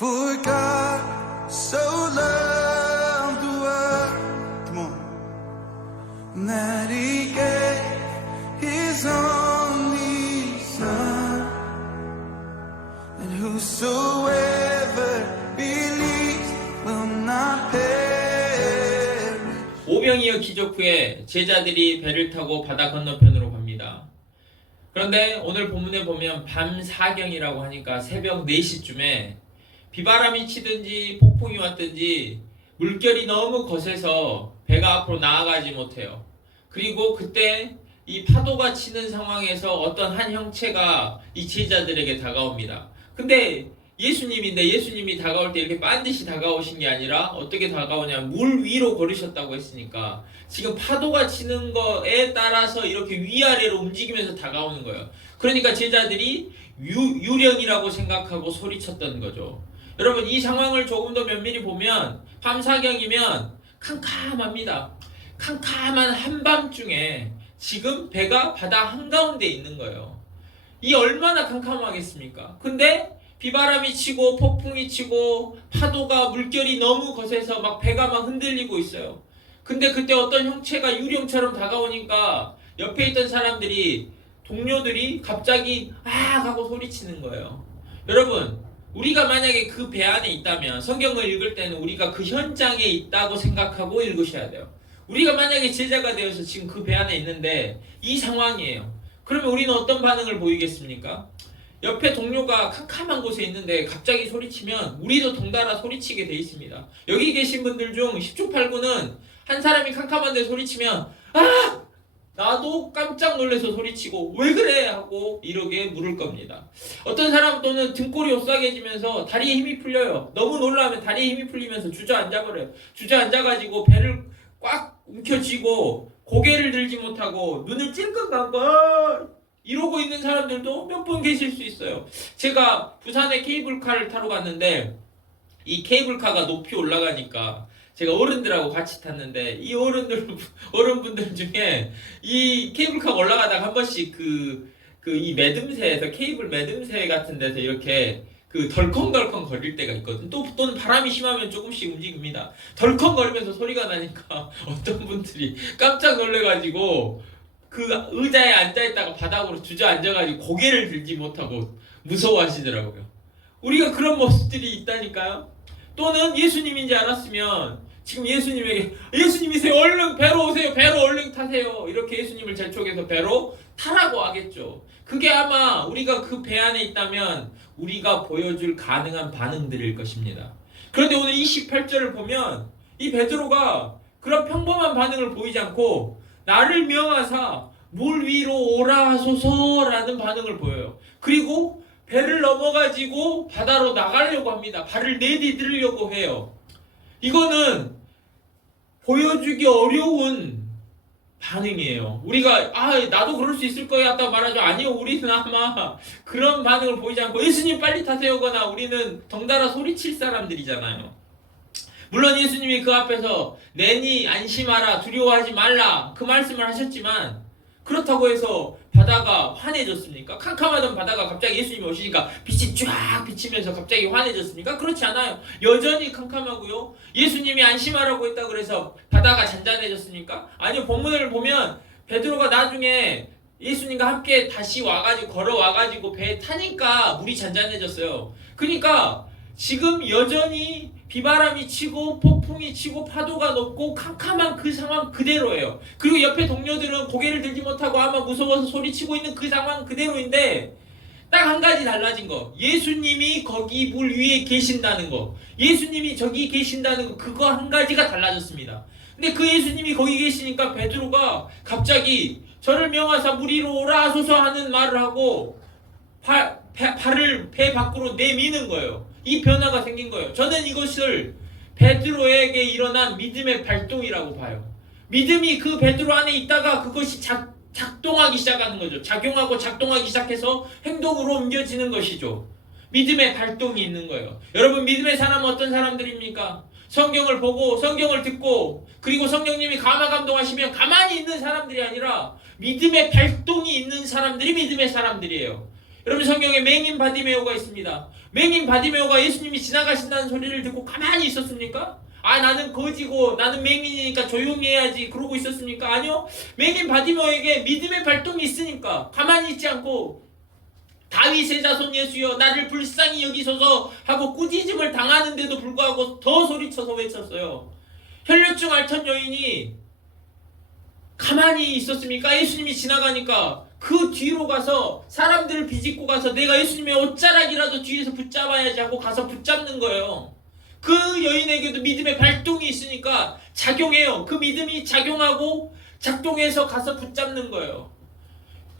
For God so loved the world, come on, that He gave His only Son, and whosoever believes will not perish. 오병이어 기적 후에 제자들이 배를 타고 바다 건너편으로 갑니다. 그런데 오늘 본문에 보면 밤 사경이라고 하니까 새벽 4시쯤에 비바람이 치든지 폭풍이 왔든지 물결이 너무 거세서 배가 앞으로 나아가지 못해요. 그리고 그때 이 파도가 치는 상황에서 어떤 한 형체가 이 제자들에게 다가옵니다. 근데 예수님이 다가올 때 이렇게 반드시 다가오신 게 아니라 어떻게 다가오냐, 물 위로 걸으셨다고 했으니까 지금 파도가 치는 거에 따라서 이렇게 위아래로 움직이면서 다가오는 거예요. 그러니까 제자들이 유령이라고 생각하고 소리쳤던 거죠. 여러분, 이 상황을 조금 더 면밀히 보면 밤사경이면 캄캄합니다. 캄캄한 한밤중에 지금 배가 바다 한가운데 있는 거예요. 이 얼마나 캄캄하겠습니까? 근데 비바람이 치고 폭풍이 치고 파도가 물결이 너무 거세서 막 배가 막 흔들리고 있어요. 근데 그때 어떤 형체가 유령처럼 다가오니까 옆에 있던 동료들이 갑자기 아 하고 소리치는 거예요. 여러분, 우리가 만약에 그 배 안에 있다면 성경을 읽을 때는 우리가 그 현장에 있다고 생각하고 읽으셔야 돼요. 우리가 만약에 제자가 되어서 지금 그 배 안에 있는데 이 상황이에요. 그러면 우리는 어떤 반응을 보이겠습니까? 옆에 동료가 캄캄한 곳에 있는데 갑자기 소리치면 우리도 덩달아 소리치게 돼 있습니다. 여기 계신 분들 중 10중 8구는 한 사람이 캄캄한데 소리치면 아! 나도 깜짝 놀라서 소리치고 왜 그래? 하고 이러게 물을 겁니다. 어떤 사람 또는 등골이 오싹해지면서 다리에 힘이 풀려요. 너무 놀라면 다리에 힘이 풀리면서 주저앉아버려요. 주저앉아가지고 배를 꽉 움켜쥐고 고개를 들지 못하고 눈을 찔끔 감고 이러고 있는 사람들도 몇 분 계실 수 있어요. 제가 부산에 케이블카를 타러 갔는데 이 케이블카가 높이 올라가니까 제가 어른들하고 같이 탔는데 이 어른분들 중에 이 케이블카가 올라가다가 한 번씩 이 매듭새에서 케이블 매듭새 같은 데서 이렇게 덜컹덜컹 거릴 때가 있거든. 또는 바람이 심하면 조금씩 움직입니다. 덜컹거리면서 소리가 나니까 어떤 분들이 깜짝 놀래가지고 그 의자에 앉아있다가 바닥으로 주저앉아가지고 고개를 들지 못하고 무서워하시더라고요. 우리가 그런 모습들이 있다니까요. 또는 예수님인지 알았으면 지금 예수님이세요, 얼른 배로 오세요, 배로 얼른 타세요, 이렇게 예수님을 재촉해서 배로 타라고 하겠죠. 그게 아마 우리가 그 배 안에 있다면 우리가 보여줄 가능한 반응들일 것입니다. 그런데 오늘 28절을 보면 이 베드로가 그런 평범한 반응을 보이지 않고 나를 명하사 물 위로 오라 하소서라는 반응을 보여요. 그리고 배를 넘어가지고 바다로 나가려고 합니다. 발을 내디디려고 해요. 이거는 보여주기 어려운 반응이에요. 우리가 나도 그럴 수 있을 거야 하다 말하죠. 아니요, 우리는 아마 그런 반응을 보이지 않고 예수님 빨리 타세요거나 우리는 덩달아 소리칠 사람들이잖아요. 물론 예수님이 그 앞에서 내니 안심하라, 두려워하지 말라 그 말씀을 하셨지만 그렇다고 해서 바다가 환해졌습니까? 캄캄하던 바다가 갑자기 예수님이 오시니까 빛이 쫙 비치면서 갑자기 환해졌습니까? 그렇지 않아요. 여전히 캄캄하고요. 예수님이 안심하라고 했다고 그래서 바다가 잔잔해졌습니까? 아니요. 본문을 보면 베드로가 나중에 예수님과 함께 다시 걸어와가지고 배에 타니까 물이 잔잔해졌어요. 그러니까 지금 여전히 비바람이 치고 폭풍이 치고 파도가 높고 캄캄한 그 상황 그대로예요. 그리고 옆에 동료들은 고개를 들지 못하고 아마 무서워서 소리치고 있는 그 상황 그대로인데 딱 한 가지 달라진 거. 예수님이 거기 물 위에 계신다는 거. 예수님이 저기 계신다는 거. 그거 한 가지가 달라졌습니다. 근데 그 예수님이 거기 계시니까 베드로가 갑자기 저를 명하사 물 위로 오라 하소서 하는 말을 하고 발을 배 밖으로 내미는 거예요. 이 변화가 생긴 거예요. 저는 이것을 베드로에게 일어난 믿음의 발동이라고 봐요. 믿음이 그 베드로 안에 있다가 그것이 작동하기 시작하는 거죠. 작용하고 작동하기 시작해서 행동으로 옮겨지는 것이죠. 믿음의 발동이 있는 거예요. 여러분, 믿음의 사람은 어떤 사람들입니까? 성경을 보고 성경을 듣고 그리고 성령님이 감화감동하시면 가만히 있는 사람들이 아니라 믿음의 발동이 있는 사람들이 믿음의 사람들이에요. 여러분, 성경에 맹인 바디메오가 있습니다. 맹인 바디메오가 예수님이 지나가신다는 소리를 듣고 가만히 있었습니까? 나는 거지고 나는 맹인이니까 조용히 해야지 그러고 있었습니까? 아니요. 맹인 바디메오에게 믿음의 발동이 있으니까 가만히 있지 않고 다윗의 자손 예수여 나를 불쌍히 여기소서 하고 꾸짖음을 당하는데도 불구하고 더 소리쳐서 외쳤어요. 혈류증 앓던 여인이 가만히 있었습니까? 예수님이 지나가니까 그 뒤로 가서 사람들을 비집고 가서 내가 예수님의 옷자락이라도 뒤에서 붙잡아야지 하고 가서 붙잡는 거예요. 그 여인에게도 믿음의 발동이 있으니까 작용해요. 그 믿음이 작용하고 작동해서 가서 붙잡는 거예요.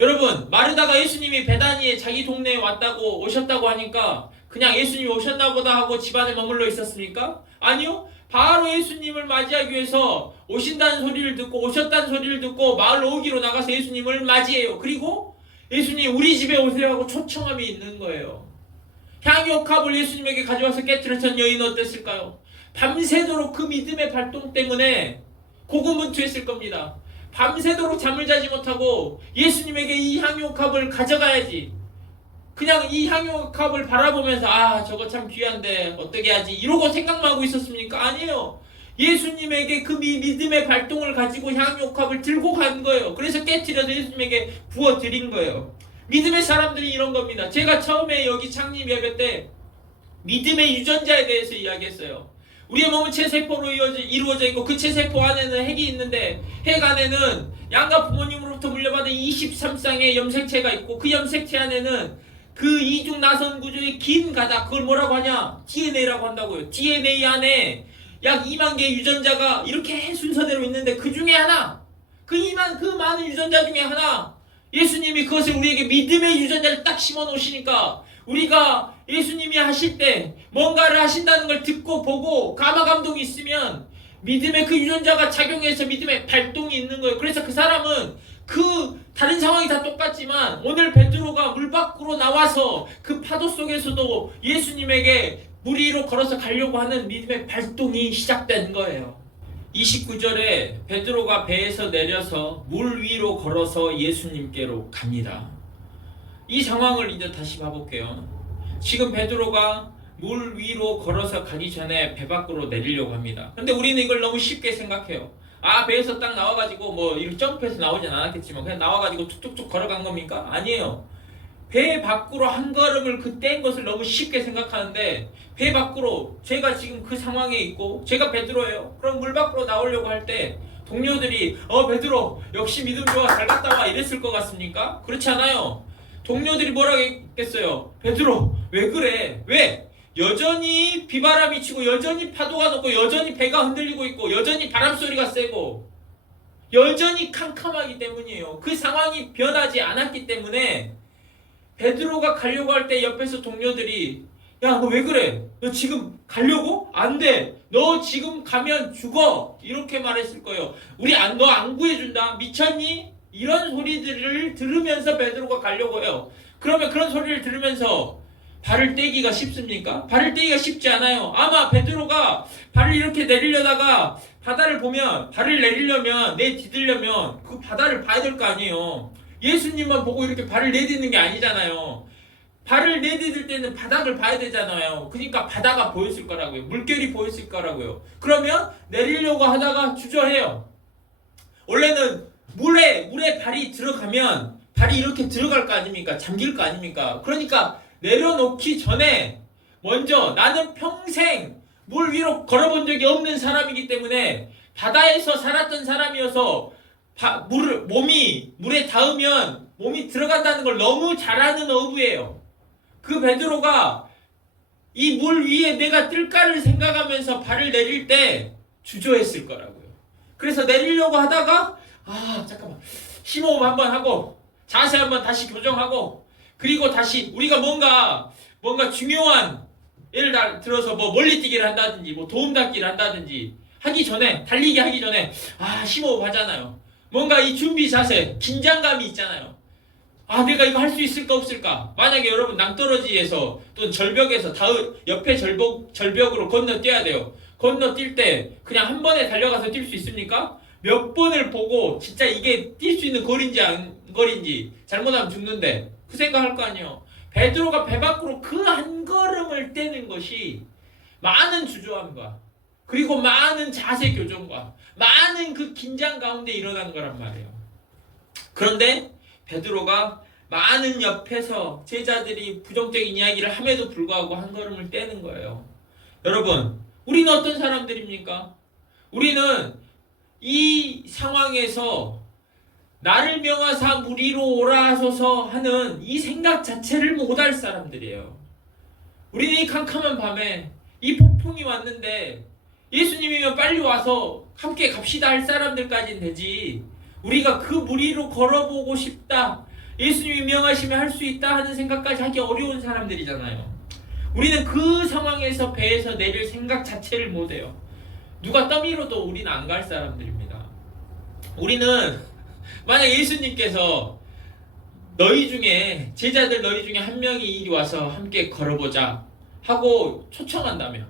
여러분, 마르다가 예수님이 베다니에 자기 동네에 오셨다고 하니까 그냥 예수님이 오셨나 보다 하고 집안에 머물러 있었습니까? 아니요. 바로 예수님을 맞이하기 위해서 오신다는 소리를 듣고 오셨다는 소리를 듣고 마을 오기로 나가서 예수님을 맞이해요. 그리고 예수님 우리 집에 오세요 하고 초청함이 있는 거예요. 향유옥합을 예수님에게 가져와서 깨뜨렸던 여인은 어땠을까요? 밤새도록 그 믿음의 발동 때문에 고군분투했을 겁니다. 밤새도록 잠을 자지 못하고 예수님에게 이 향유옥합을 가져가야지. 그냥 이 향유옥합을 바라보면서 저거 참 귀한데 어떻게 하지 이러고 생각만 하고 있었습니까? 아니에요. 예수님에게 그 믿음의 발동을 가지고 향유옥합을 들고 간 거예요. 그래서 깨뜨려서 예수님에게 부어드린 거예요. 믿음의 사람들이 이런 겁니다. 제가 처음에 여기 창립 예배 때 믿음의 유전자에 대해서 이야기했어요. 우리의 몸은 체세포로 이루어져 있고 그 체세포 안에는 핵이 있는데 핵 안에는 양가 부모님으로부터 물려받은 23쌍의 염색체가 있고 그 염색체 안에는 그 이중 나선 구조의 긴 가닥, 그걸 뭐라고 하냐? DNA라고 한다고요. DNA 안에 약 2만 개의 유전자가 이렇게 순서대로 있는데 그 중에 하나, 그 많은 유전자 중에 하나, 예수님이 그것을 우리에게 믿음의 유전자를 딱 심어 놓으시니까 우리가 예수님이 하실 때 뭔가를 하신다는 걸 듣고 보고 감화감동이 있으면 믿음의 그 유전자가 작용해서 믿음의 발동이 있는 거예요. 그래서 그 사람은 다른 상황이 다 똑같지만 오늘 베드로가 물 밖으로 나와서 그 파도 속에서도 예수님에게 물 위로 걸어서 가려고 하는 믿음의 발동이 시작된 거예요. 29절에 베드로가 배에서 내려서 물 위로 걸어서 예수님께로 갑니다. 이 상황을 이제 다시 봐볼게요. 지금 베드로가 물 위로 걸어서 가기 전에 배 밖으로 내리려고 합니다. 근데 우리는 이걸 너무 쉽게 생각해요. 배에서 딱 나와가지고 이렇게 점프해서 나오진 않았겠지만 그냥 나와가지고 툭툭툭 걸어간 겁니까? 아니에요. 배 밖으로 한 걸음을 뗀 것을 너무 쉽게 생각하는데 배 밖으로 제가 지금 그 상황에 있고 제가 베드로예요. 그럼 물 밖으로 나오려고 할 때 동료들이 베드로 역시 믿음 좋아 잘 갔다 와 이랬을 것 같습니까? 그렇지 않아요. 동료들이 뭐라고 했겠어요? 베드로 왜 그래? 왜? 여전히 비바람이 치고 여전히 파도가 높고 여전히 배가 흔들리고 있고 여전히 바람소리가 세고 여전히 캄캄하기 때문이에요. 그 상황이 변하지 않았기 때문에 베드로가 가려고 할 때 옆에서 동료들이 야 너 왜 그래? 너 지금 가려고? 안 돼. 너 지금 가면 죽어. 이렇게 말했을 거예요. 너 안 구해준다. 미쳤니? 이런 소리들을 들으면서 베드로가 가려고 해요. 그러면 그런 소리를 들으면서 발을 떼기가 쉽습니까? 발을 떼기가 쉽지 않아요. 아마 베드로가 발을 이렇게 내리려다가 바다를 보면 발을 내리려면 뒤들려면 그 바다를 봐야 될 거 아니에요. 예수님만 보고 이렇게 발을 내딛는 게 아니잖아요. 발을 내딛을 때는 바닥을 봐야 되잖아요. 그러니까 바다가 보였을 거라고요. 물결이 보였을 거라고요. 그러면 내리려고 하다가 주저해요. 원래는 물에 발이 들어가면 발이 이렇게 들어갈 거 아닙니까? 잠길 거 아닙니까? 그러니까 내려놓기 전에 먼저 나는 평생 물 위로 걸어본 적이 없는 사람이기 때문에 바다에서 살았던 사람이어서 몸이 물에 닿으면 몸이 들어간다는 걸 너무 잘 아는 어부예요. 그 베드로가 이 물 위에 내가 뜰까를 생각하면서 발을 내릴 때 주저했을 거라고요. 그래서 내리려고 하다가 잠깐만 심호흡 한번 하고 자세 한번 다시 교정하고 그리고 다시 우리가 뭔가 중요한 예를 들어서 멀리뛰기를 한다든지 도움닫기를 한다든지 하기 전에 달리기 하기 전에 심호흡 하잖아요. 뭔가 이 준비 자세 긴장감이 있잖아요. 내가 이거 할 수 있을까 없을까? 만약에 여러분 낭떠러지에서 또는 절벽에서 옆에 절벽으로 건너뛰어야 돼요. 건너뛸 때 그냥 한 번에 달려가서 뛸 수 있습니까? 몇 번을 보고 진짜 이게 뛸 수 있는 거리인지 안 거리인지 잘못하면 죽는데 그 생각할 거 아니에요. 베드로가 배 밖으로 그 한 걸음을 떼는 것이 많은 주저함과 그리고 많은 자세 교정과 많은 그 긴장 가운데 일어난 거란 말이에요. 그런데 베드로가 많은 옆에서 제자들이 부정적인 이야기를 함에도 불구하고 한 걸음을 떼는 거예요. 여러분, 우리는 어떤 사람들입니까? 우리는 이 상황에서 나를 명하사 무리로 오라 하소서 하는 이 생각 자체를 못할 사람들이에요. 우리는 이 캄캄한 밤에 이 폭풍이 왔는데 예수님이면 빨리 와서 함께 갑시다 할 사람들까지는 되지, 우리가 그 무리로 걸어보고 싶다, 예수님이 명하시면 할 수 있다 하는 생각까지 하기 어려운 사람들이잖아요. 우리는 그 상황에서 배에서 내릴 생각 자체를 못해요. 누가 떠밀어도 우리는 안 갈 사람들입니다. 우리는 만약 예수님께서 제자들 너희 중에 한 명이 이리 와서 함께 걸어보자 하고 초청한다면,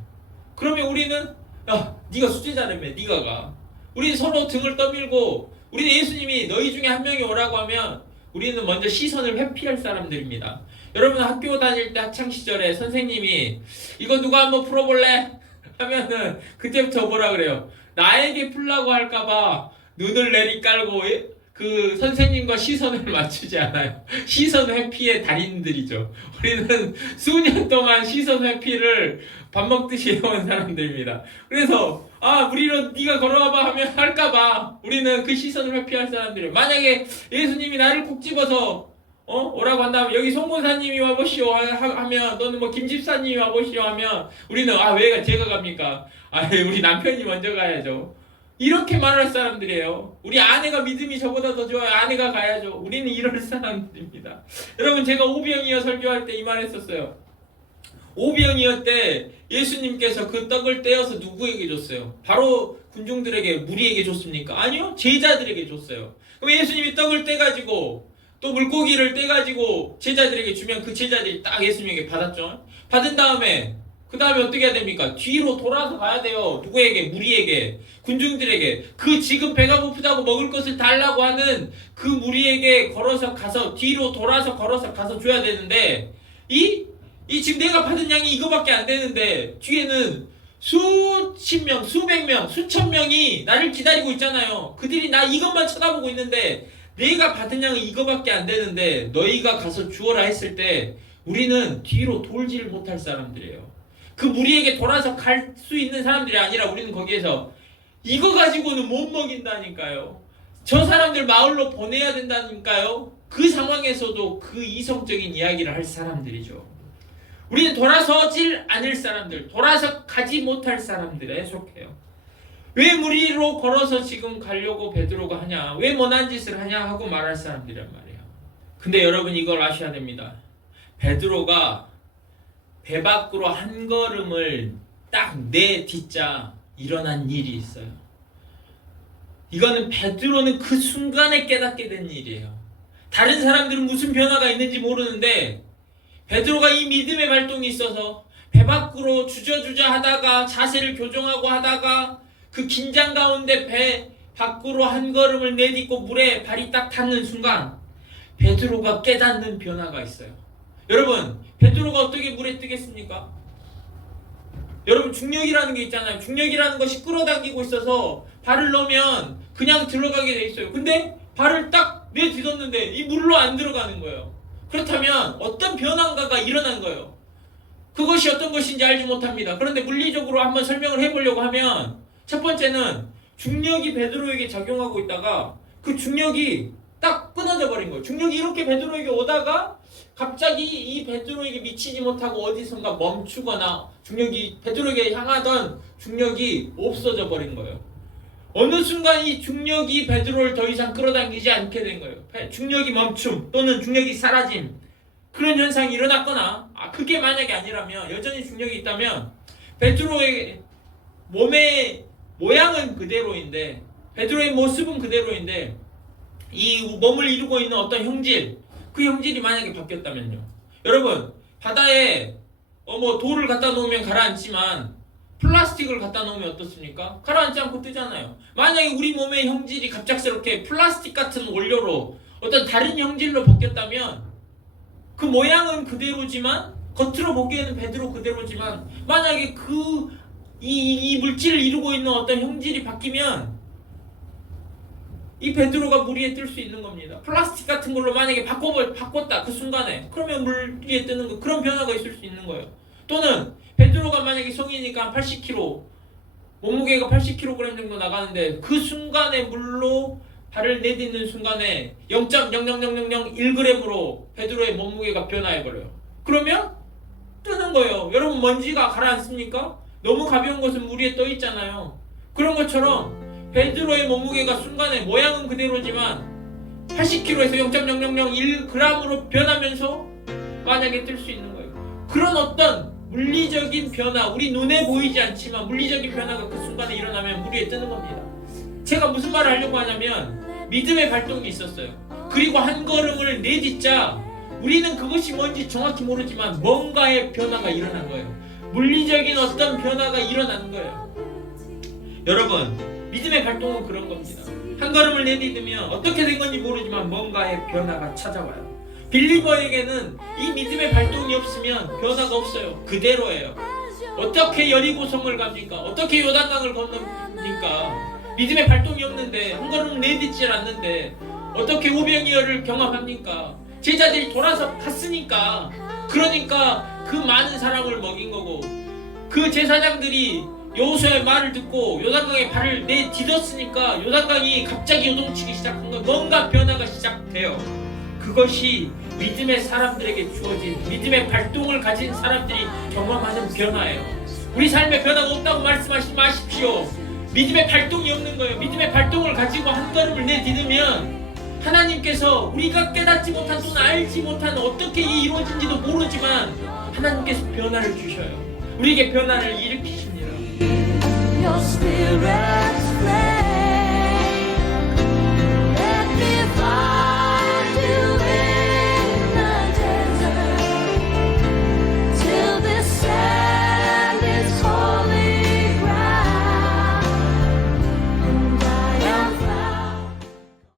그러면 우리는 야, 네가 수제자라며 네가 가. 우리는 서로 등을 떠밀고, 우리는 예수님이 너희 중에 한 명이 오라고 하면 우리는 먼저 시선을 회피할 사람들입니다. 여러분, 학교 다닐 때 학창시절에 선생님이 이거 누가 한번 풀어볼래? 하면은 그때부터 뭐라 그래요? 나에게 풀라고 할까봐 눈을 내리깔고 그 선생님과 시선을 맞추지 않아요. 시선 회피의 달인들이죠. 우리는 수년 동안 시선 회피를 밥 먹듯이 해온 사람들입니다. 그래서 무리로 네가 걸어와봐 하면 할까봐 우리는 그 시선을 회피할 사람들이에요. 만약에 예수님이 나를 콕 집어서 오라고 한다면, 여기 송고사님이 와보시오 하면, 너는 뭐 김집사님이 와보시오 하면 우리는 왜 제가 갑니까? 우리 남편이 먼저 가야죠. 이렇게 말할 사람들이에요. 우리 아내가 믿음이 저보다 더 좋아요. 아내가 가야죠. 우리는 이럴 사람들입니다. 여러분, 제가 오병이어 설교할 때 이 말 했었어요. 오병이어 때 예수님께서 그 떡을 떼어서 누구에게 줬어요? 바로 군중들에게, 무리에게 줬습니까? 아니요, 제자들에게 줬어요. 그럼 예수님이 떡을 떼가지고 또 물고기를 떼가지고 제자들에게 주면 그 제자들이 딱 예수님에게 받았죠. 받은 다음에 그 다음에 어떻게 해야 됩니까? 뒤로 돌아서 가야 돼요. 누구에게? 무리에게, 군중들에게. 그 지금 배가 고프다고 먹을 것을 달라고 하는 그 무리에게 걸어서 가서, 뒤로 돌아서 걸어서 가서 줘야 되는데, 이 지금 내가 받은 양이 이거밖에 안 되는데 뒤에는 수십 명, 수백 명, 수천 명이 나를 기다리고 있잖아요. 그들이 나 이것만 쳐다보고 있는데 내가 받은 양은 이거밖에 안 되는데 너희가 가서 주어라 했을 때 우리는 뒤로 돌지를 못할 사람들이에요. 그 무리에게 돌아서 갈 수 있는 사람들이 아니라 우리는 거기에서 이거 가지고는 못 먹인다니까요. 저 사람들 마을로 보내야 된다니까요. 그 상황에서도 그 이성적인 이야기를 할 사람들이죠. 우리는 돌아서질 않을 사람들, 돌아서 가지 못할 사람들에 속해요. 왜 무리로 걸어서 지금 가려고 베드로가 하냐, 왜 못난 짓을 하냐 하고 말할 사람들이란 말이에요. 근데 여러분, 이걸 아셔야 됩니다. 베드로가 배 밖으로 한 걸음을 딱 내딛자 일어난 일이 있어요. 이거는 베드로는 그 순간에 깨닫게 된 일이에요. 다른 사람들은 무슨 변화가 있는지 모르는데 베드로가 이 믿음의 발동이 있어서 배 밖으로 주저주저 하다가 자세를 교정하고 하다가 그 긴장 가운데 배 밖으로 한 걸음을 내딛고 물에 발이 딱 닿는 순간 베드로가 깨닫는 변화가 있어요. 여러분, 베드로가 어떻게 물에 뜨겠습니까? 여러분, 중력이라는 게 있잖아요. 중력이라는 것이 끌어당기고 있어서 발을 넣으면 그냥 들어가게 돼 있어요. 근데 발을 딱 내딛었는데 이 물로 안 들어가는 거예요. 그렇다면 어떤 변화가 일어난 거예요. 그것이 어떤 것인지 알지 못합니다. 그런데 물리적으로 한번 설명을 해보려고 하면, 첫 번째는 중력이 베드로에게 작용하고 있다가 그 중력이 딱 끊어져 버린 거예요. 중력이 이렇게 베드로에게 오다가 갑자기 이 베드로에게 미치지 못하고 어디선가 멈추거나 중력이 베드로에게 향하던 중력이 없어져 버린 거예요. 어느 순간 이 중력이 베드로를 더 이상 끌어당기지 않게 된 거예요. 중력이 멈춤 또는 중력이 사라짐, 그런 현상이 일어났거나, 그게 만약에 아니라면, 여전히 중력이 있다면 베드로의 몸의 모양은 그대로인데, 베드로의 모습은 그대로인데 이 몸을 이루고 있는 어떤 형질, 그 형질이 만약에 바뀌었다면요. 여러분, 바다에 돌을 갖다 놓으면 가라앉지만 플라스틱을 갖다 놓으면 어떻습니까? 가라앉지 않고 뜨잖아요. 만약에 우리 몸의 형질이 갑작스럽게 플라스틱 같은 원료로 어떤 다른 형질로 바뀌었다면 그 모양은 그대로지만 겉으로 보기에는 베드로 그대로지만 만약에 이 물질을 이루고 있는 어떤 형질이 바뀌면 이 베드로가 물 위에 뜰 수 있는 겁니다. 플라스틱 같은 걸로 만약에 바꿨다 그 순간에 그러면 물 위에 뜨는 거 그런 변화가 있을 수 있는 거예요. 또는 베드로가 만약에 성이니까 한 80kg 몸무게가 80kg 정도 나가는데 그 순간에 물로 발을 내딛는 순간에 0.00001g으로 베드로의 몸무게가 변화해버려요. 그러면 뜨는 거예요. 여러분 먼지가 가라앉습니까? 너무 가벼운 것은 물 위에 떠 있잖아요. 그런 것처럼 베드로의 몸무게가 순간에 모양은 그대로지만 80kg에서 0.0001g으로 변하면서 만약에 뜰 수 있는 거예요. 그런 어떤 물리적인 변화, 우리 눈에 보이지 않지만 물리적인 변화가 그 순간에 일어나면 물 위에 뜨는 겁니다. 제가 무슨 말을 하려고 하냐면 믿음의 발동이 있었어요. 그리고 한 걸음을 내딛자 우리는 그것이 뭔지 정확히 모르지만 뭔가의 변화가 일어난 거예요. 물리적인 어떤 변화가 일어나는 거예요. 여러분, 믿음의 발동은 그런 겁니다. 한 걸음을 내딛으면 어떻게 된 건지 모르지만 뭔가의 변화가 찾아와요. 빌리버에게는 이 믿음의 발동이 없으면 변화가 없어요. 그대로예요. 어떻게 여리고성을 갑니까? 어떻게 요단강을 건넙니까? 믿음의 발동이 없는데 한 걸음 내딛질 않는데 어떻게 오병이어를 경험합니까? 제자들이 돌아서 갔으니까 그러니까 그 많은 사람을 먹인 거고 그 제사장들이 여호수아의 말을 듣고 요단강에 발을 내딛었으니까 요단강이 갑자기 요동치기 시작한 거 뭔가 변화가 시작돼요. 그것이 믿음의 사람들에게 주어진 믿음의 발동을 가진 사람들이 경험하는 변화예요. 우리 삶에 변화가 없다고 말씀하시지 마십시오. 믿음의 발동이 없는 거예요. 믿음의 발동을 가지고 한 걸음을 내딛으면 하나님께서 우리가 깨닫지 못한 또는 알지 못한 어떻게 이루어진지도 모르지만 하나님께서 변화를 주셔요. 우리에게 변화를 일으키십니다. Your spirit